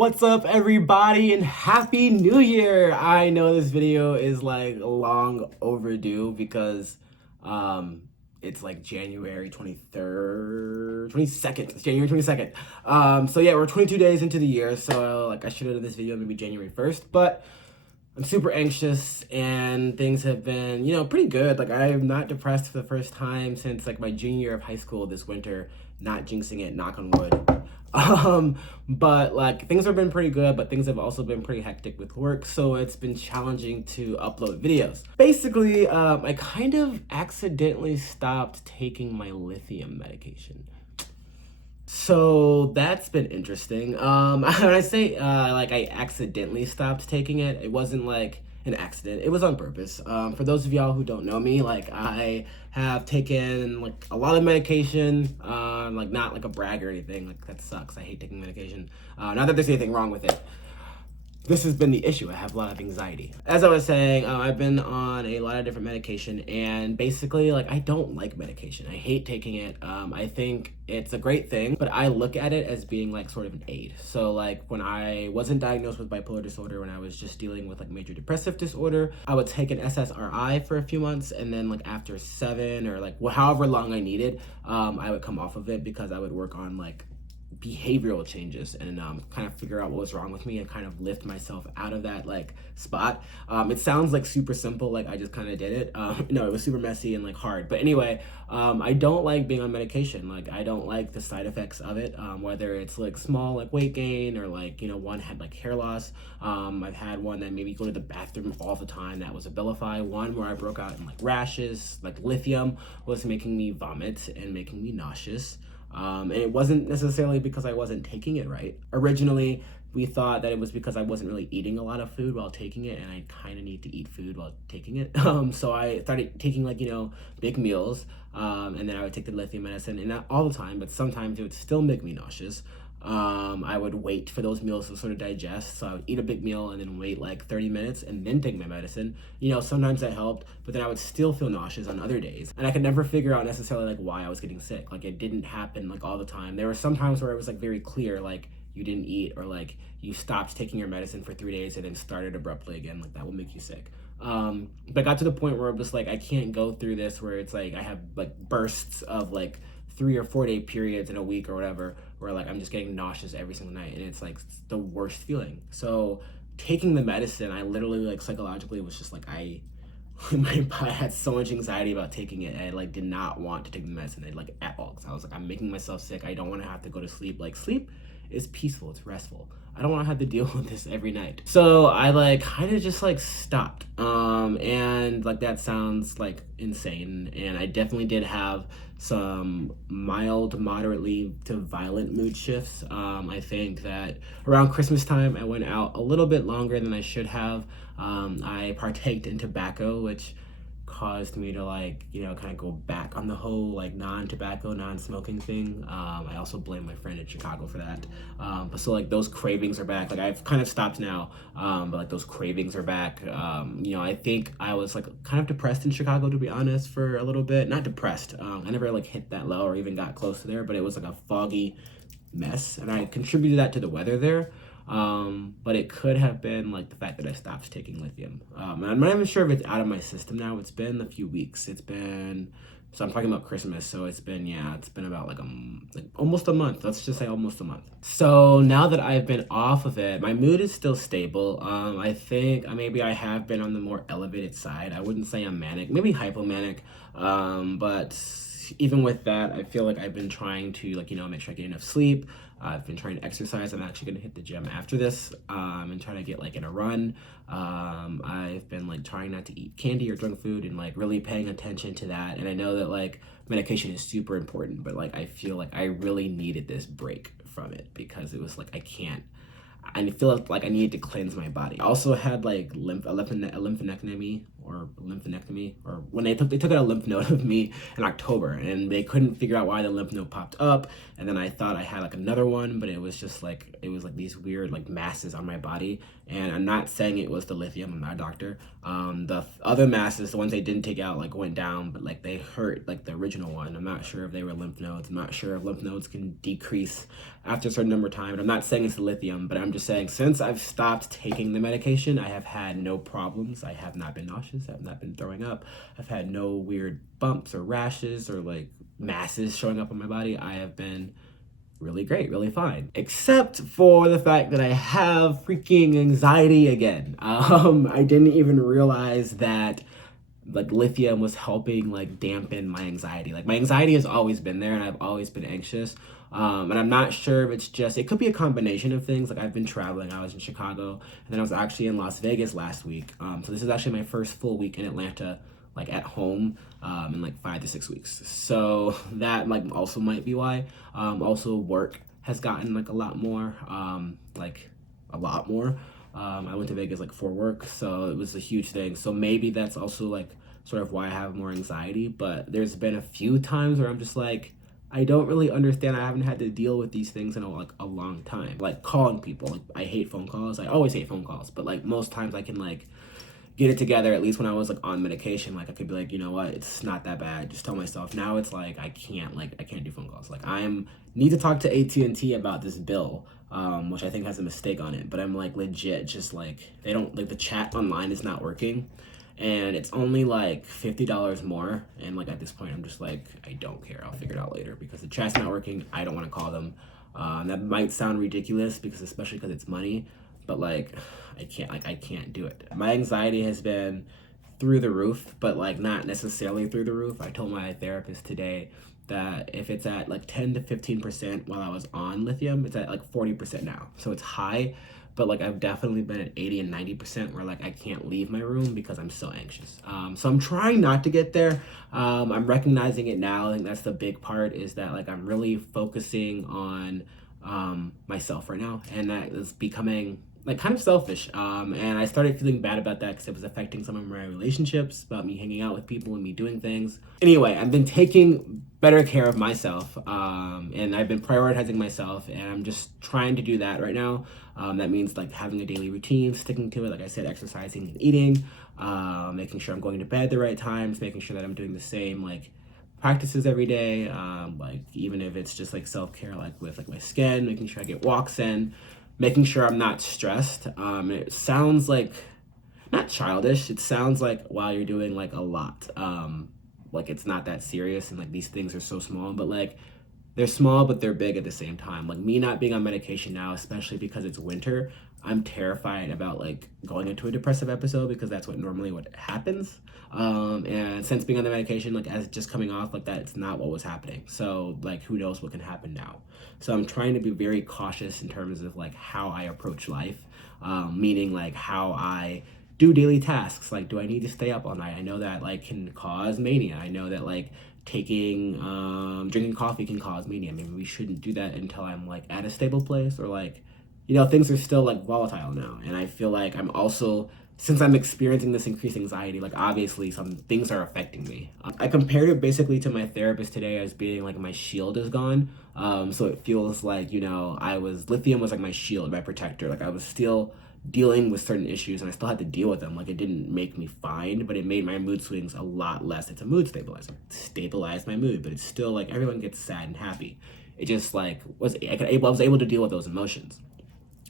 What's up, everybody, and Happy New Year! I know this video is like long overdue because it's like January 23rd, 22nd. It's January 22nd. So yeah, we're 22 days into the year, so like I should have done this video maybe January 1st, but I'm super anxious and things have been, pretty good. Like I'm not depressed for the first time since like my junior year of high school this winter, not jinxing it, knock on wood. But like things have been pretty good, but things have also been pretty hectic with work, so it's been challenging to upload videos. Basically, I kind of accidentally stopped taking my lithium medication. So that's been interesting. When I say like I accidentally stopped taking it, it wasn't like an accident. It was on purpose. For those of y'all who don't know me, like I have taken like a lot of medication, like not like a brag or anything. Like that sucks. I hate taking medication. Not that there's anything wrong with it. This has been the issue. I have a lot of anxiety. As I was saying, I've been on a lot of different medication, and basically, like, I don't like medication. I hate taking it. I think it's a great thing, but I look at it as being like sort of an aid. So like when I wasn't diagnosed with bipolar disorder, when I was just dealing with like major depressive disorder, I would take an SSRI for a few months, and then like after 7 or like however long I needed, I would come off of it because I would work on like behavioral changes and kind of figure out what was wrong with me and kind of lift myself out of that like spot. It sounds like super simple, like I just kind of did it. No, it was super messy and like hard. But anyway, I don't like being on medication. Like I don't like the side effects of it, whether it's like small like weight gain or like, one had like hair loss. I've had one that made me go to the bathroom all the time. That was Abilify. One where I broke out in like rashes. Like lithium was making me vomit and making me nauseous. And it wasn't necessarily because I wasn't taking it right. Originally, we thought that it was because I wasn't really eating a lot of food while taking it, and I kind of need to eat food while taking it. So I started taking like, big meals, and then I would take the lithium medicine, and not all the time, but sometimes it would still make me nauseous. I would wait for those meals to sort of digest. So I would eat a big meal and then wait like 30 minutes and then take my medicine. Sometimes that helped, but then I would still feel nauseous on other days. And I could never figure out necessarily like why I was getting sick. Like it didn't happen like all the time. There were some times where it was like very clear, like you didn't eat or like you stopped taking your medicine for 3 days and then started abruptly again. Like that will make you sick. But I got to the point where I'm just like, I can't go through this where it's like I have like bursts of like 3 or 4 day periods in a week or whatever, where like I'm just getting nauseous every single night, and it's like the worst feeling. So taking the medicine, I literally like psychologically was just like my body had so much anxiety about taking it. I like did not want to take the medicine like at all, because I was like, I'm making myself sick. I don't want to have to go to sleep. Like sleep is peaceful, it's restful. I don't want to have to deal with this every night. So I like kind of just like stopped. And like that sounds like insane. And I definitely did have some mild, moderately to violent mood shifts. I think that around Christmas time, I went out a little bit longer than I should have. I partaked in tobacco, which caused me to like, kind of go back on the whole like non-tobacco, non-smoking thing. I also blame my friend in Chicago for that. But so like those cravings are back. Like I've kind of stopped now, but like those cravings are back. I think I was like kind of depressed in Chicago, to be honest, for a little bit. Not depressed. I never like hit that low or even got close to there, but it was like a foggy mess, and I contributed that to the weather there. But it could have been like the fact that I stopped taking lithium. And I'm not even sure if it's out of my system now. It's been a few weeks. So I'm talking about Christmas. So it's been about like almost a month. Let's just say almost a month. So now that I've been off of it, my mood is still stable. I think maybe I have been on the more elevated side. I wouldn't say I'm manic, maybe hypomanic. But even with that, I feel like I've been trying to like, make sure I get enough sleep. I've been trying to exercise. I'm actually gonna hit the gym after this, and trying to get like in a run. I've been like trying not to eat candy or junk food and like really paying attention to that. And I know that like medication is super important, but like I feel like I really needed this break from it because it was like I feel like I needed to cleanse my body. I also had like a lymphadenectomy, or when they took out a lymph node of me in October, and they couldn't figure out why the lymph node popped up. And then I thought I had like another one, but it was like these weird like masses on my body, And I'm not saying it was the lithium. I'm not a doctor. The other masses, the ones they didn't take out, like went down, but like they hurt like the original one. I'm not sure if they were lymph nodes. I'm not sure if lymph nodes can decrease after a certain number of time. And I'm not saying it's the lithium, but I'm just saying since I've stopped taking the medication, I have had no problems. I have not been nauseous. I have not been throwing up. I've had no weird bumps or rashes or like masses showing up on my body. I have been really great, really fine. Except for the fact that I have freaking anxiety again. I didn't even realize that like lithium was helping like dampen my anxiety. Like my anxiety has always been there and I've always been anxious. And I'm not sure if it's just, it could be a combination of things. Like I've been traveling, I was in Chicago and then I was actually in Las Vegas last week. So this is actually my first full week in Atlanta, like at home, in like 5 to 6 weeks. So that like also might be why. Also work has gotten like a lot more, I went to Vegas like for work, so it was a huge thing. So maybe that's also like sort of why I have more anxiety. But there's been a few times where I'm just like, I don't really understand. I haven't had to deal with these things in a long time. Like calling people, like I hate phone calls. I always hate phone calls, but like most times I can like get it together. At least when I was like on medication, like I could be like, you know what, it's not that bad. Just tell myself. Now it's like I can't do phone calls. Like need to talk to AT&T about this bill, which I think has a mistake on it. But I'm like legit just like they don't like the chat online is not working, and it's only like $50 more. And like at this point, I'm just like I don't care. I'll figure it out later because the chat's not working. I don't want to call them. That might sound ridiculous because especially because it's money. But like I can't do it. My anxiety has been through the roof, but like not necessarily through the roof. I told my therapist today that if it's at like 10 to 15% while I was on lithium, it's at like 40% now. So it's high, but like I've definitely been at 80 and 90% where like I can't leave my room because I'm so anxious. So I'm trying not to get there. I'm recognizing it now. I think that's the big part is that like I'm really focusing on myself right now, and that is becoming like kind of selfish. And I started feeling bad about that because it was affecting some of my relationships, about me hanging out with people and me doing things. Anyway, I've been taking better care of myself, and I've been prioritizing myself, and I'm just trying to do that right now. That means like having a daily routine, sticking to it, like I said, exercising and eating, making sure I'm going to bed at the right times, making sure that I'm doing the same like practices every day, like even if it's just like self-care, like with like my skin, making sure I get walks in, making sure I'm not stressed. It sounds like not childish. It sounds like wow, you're doing like a lot. Like it's not that serious and like these things are so small, but like they're small but they're big at the same time. Like me not being on medication now, especially because it's winter, I'm terrified about like going into a depressive episode because that's what happens. And since being on the medication, like as just coming off like that, it's not what was happening. So like who knows what can happen now. So I'm trying to be very cautious in terms of like how I approach life, meaning like how I do daily tasks. Like, do I need to stay up all night? I know that like can cause mania. I know that like drinking coffee can cause mania. Maybe we shouldn't do that until I'm like at a stable place, or like, you know, things are still like volatile now. And I feel like I'm also, since I'm experiencing this increased anxiety, like obviously some things are affecting me. I compared it basically to my therapist today as being like my shield is gone. So it feels like, you know, lithium was like my shield, my protector. Like I was still dealing with certain issues and I still had to deal with them. Like it didn't make me fine, but it made my mood swings a lot less. It's a mood stabilizer. It stabilized my mood, but it's still like everyone gets sad and happy. It just like I was able to deal with those emotions.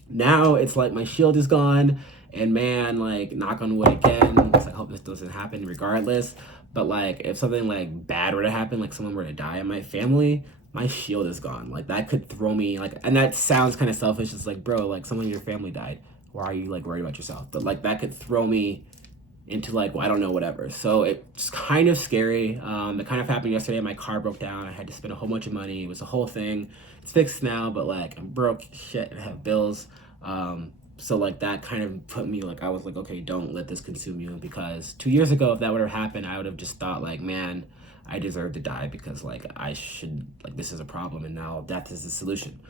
Now it's like my shield is gone, and man, like knock on wood again, because I hope this doesn't happen regardless. But like if something like bad were to happen, like someone were to die in my family, my shield is gone. Like that could throw me like, and that sounds kind of selfish. It's like, bro, like someone in your family died. Why are you like worried about yourself? But like that could throw me into like, well, I don't know, whatever. So it's kind of scary. It kind of happened yesterday. My car broke down. I had to spend a whole bunch of money. It was a whole thing. It's fixed now, but like I'm broke shit and I have bills. So like that kind of put me like, I was like, okay, don't let this consume you, because 2 years ago, if that would have happened, I would have just thought like, man, I deserve to die because like I should, like this is a problem and now death is the solution.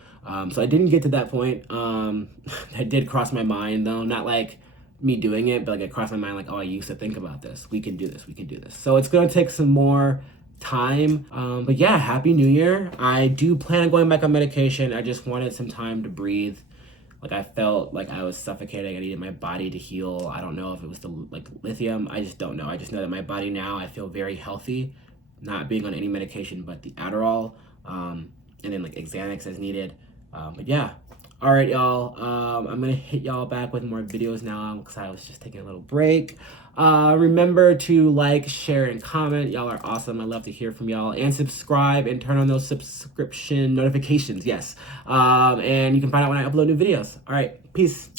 So I didn't get to that point. That did cross my mind though, not like me doing it, but like it crossed my mind like, oh, I used to think about this. We can do this. We can do this. So it's going to take some more time. But yeah, Happy New Year. I do plan on going back on medication. I just wanted some time to breathe, Like I felt like I was suffocating. I needed my body to heal. I don't know if it was the lithium. I just don't know. I just know that my body now, I feel very healthy, not being on any medication but the Adderall, and then like Xanax as needed. But yeah. All right, y'all. I'm gonna hit y'all back with more videos now because I was just taking a little break. Remember to like, share, and comment. Y'all are awesome. I love to hear from y'all. And subscribe and turn on those subscription notifications. Yes. And you can find out when I upload new videos. All right. Peace.